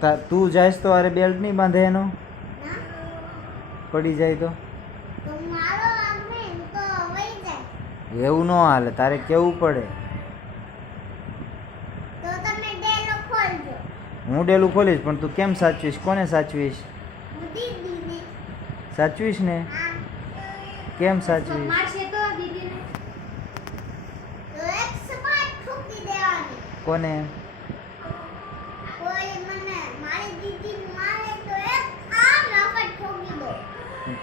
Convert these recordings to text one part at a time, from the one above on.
તું જાઈશ તો અરે બેલ્ટ નહીં બાંધે એનો પડી જાય તો એવું ન હાલે તારે કેવું પડે હું ડેલું ખોલીશ પણ તું કેમ સાચવીશ કોને સાચવીશ સાચવીશ ને કેમ સાચવીશ કોને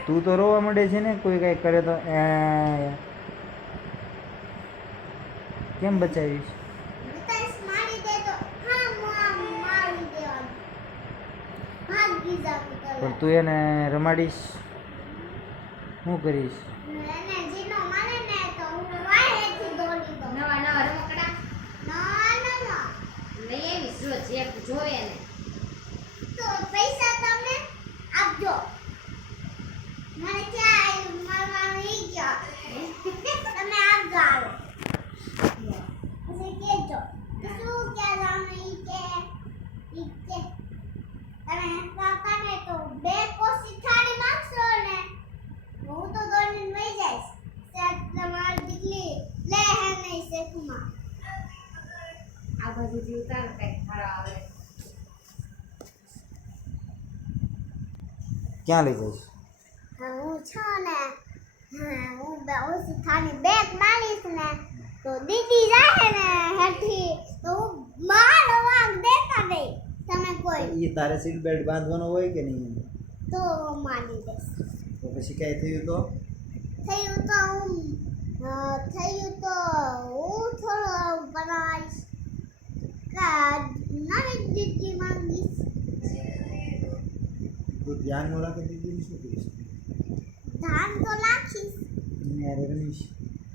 તું તો રોવા માંડે છે ને કોઈ કઈ કરે તો કેમ બચાવીશ પણ તું એને રમાડીશ શું કરીશ ક્યાં લઈ જઈશ હું છું ને હું થાની બેગ મારીશ ને તો દીદી જાય ને હેઠી તો હું માર વાગ દેતા નહીં તમે કોઈ એ તારે સીટ બેલ્ટ બાંધવાનો હોય કે નહીં તો માની દઈશ તો પછી કઈ થયું તો હું થોડો બનાવીશ નવી દીદી માંગીશ તું ધ્યાન ન રાખે દીદીને શું કરીશ ધાન તો નાખીશ યાર રમીશ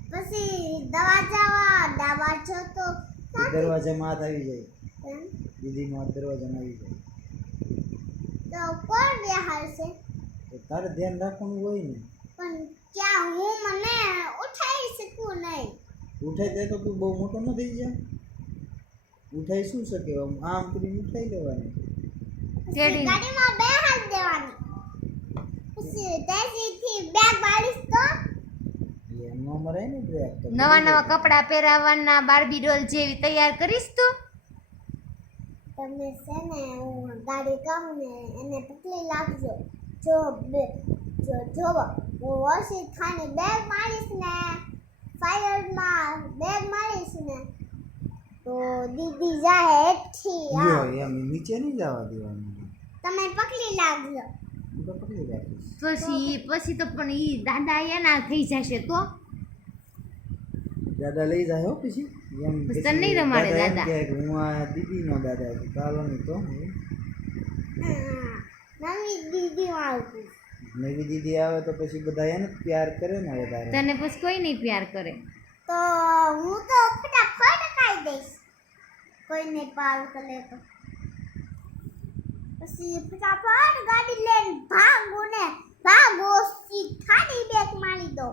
પછી દવા તો દરવાજામાં હાથ આવી જાય દીદીનો હાથ દરવાજામાં આવી જાય તો કોણ બેહાડશે તો તારે ધ્યાન રાખવાનું હોય ને પણ ક્યાં હું મને ઉઠાઈ શકું નહીં ઉઠાઈ જાય તો તું બહુ મોટો ન થઈ જાય ઉઠાઈ શું શકે આમ કરીને ઉઠાઈ લેવાની ગાડીમાં બેહાડ દેવાની પછી તેજીથી બેગ વાળીશ તો એમનો મરાય ને બ્રેક તો નવા કપડા પહેરાવવાના બાર્બી ડોલ જેવી તૈયાર કરીશ તું તમે છે ને હું ગાડી કહું ને એને પકડી લાગજો જો હું ઓછી થાની બેગ મારીશ ને ફાયરમાં બેગ મારીશ ને તો દીદી જાય હેઠી એમ નીચે નહીં જવા દેવાનું તમે પકડી લાગજો હું તો પકડી રાખીશ પછી તો પણ ઈ દાદા એના થઈ જશે તો દાદા લઈ જાય હો પછી એમ પછી તને નહીં રમાડે દાદા. કે હું આ દીદીનો દાદા છું ચાલો નહીં તો નવી દીદી વાળું નવી દીદી આવે તો પછી બધા એને જ પ્યાર કરે ને વધારે તને પછી કોઈ નહીં પ્યાર કરે તો હું તો ફટાફટ ખાઈ દઈશ કોઈને પાર કરે તો પછી ફટાફટ ગાડી લઈને ભાગો સીધાની બેગ મારી દો